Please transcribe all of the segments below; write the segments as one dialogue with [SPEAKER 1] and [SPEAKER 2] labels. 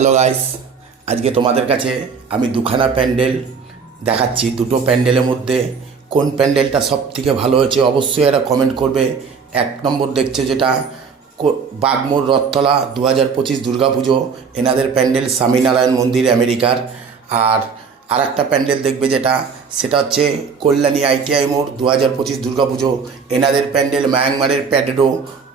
[SPEAKER 1] Hello guys আজকে তোমাদের কাছে আমি দুখানা প্যান্ডেল দেখাচ্ছি। দুটো প্যান্ডেলের মধ্যে কোন প্যান্ডেলটা সব থেকে ভালো হয়েছে অবশ্যই এরা কমেন্ট করবে। এক নম্বর দেখছে যেটা বাগমোর রথতলা দু হাজার পঁচিশ দুর্গাপুজো, এনাদের প্যান্ডেল স্বামীনারায়ণ মন্দির, আমেরিকার। আর আর একটা প্যান্ডেল দেখবে যেটা, সেটা হচ্ছে কল্যাণী আইটিআই মোড় দু হাজার পঁচিশ দুর্গাপুজো। এনাদের প্যান্ডেল মায়ানমারের প্যাডেডো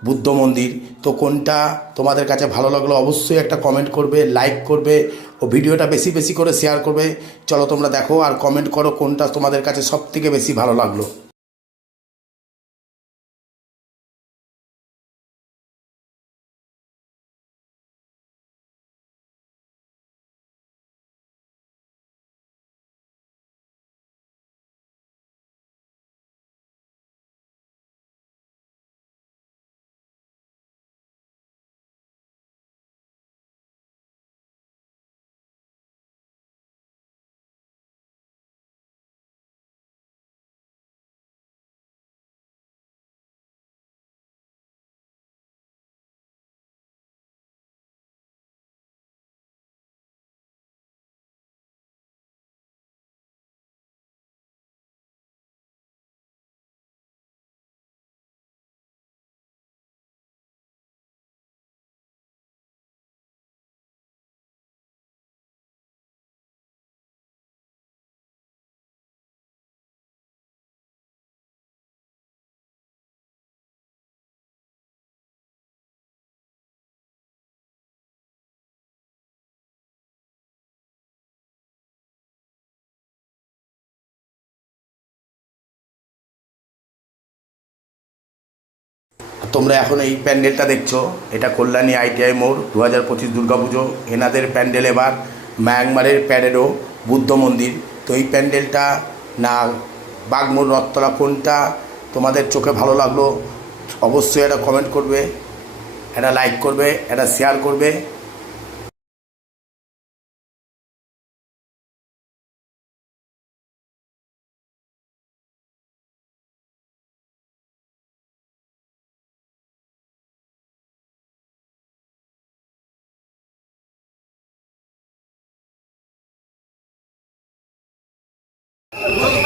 [SPEAKER 1] বুদ্ধ মন্দির। তো কোনটা তোমাদের কাছে ভালো লাগল অবশ্যই একটা কমেন্ট করবে লাইক করবে ও ভিডিওটা বেশি বেশি করে শেয়ার করবে। চলো তোমরা দেখো আর কমেন্ট করো কোনটা তোমাদের কাছে সব থেকে বেশি ভালো লাগল। তোমরা এখন এই প্যান্ডেলটা দেখছ। এটা কল্যাণী আইটিআই মোড় দু হাজার পঁচিশ দুর্গাপুজো। এনাদের প্যান্ডেল এবার মায়ানমারের প্যারেডো, বুদ্ধ মন্দির। তো এই প্যান্ডেলটা না বাগমোড় রথতলা কোনটা? তোমাদের চোখে ভালো লাগল? অবশ্যই এটা কমেন্ট করবে এটা লাইক করবে এটা শেয়ার করবে। Look.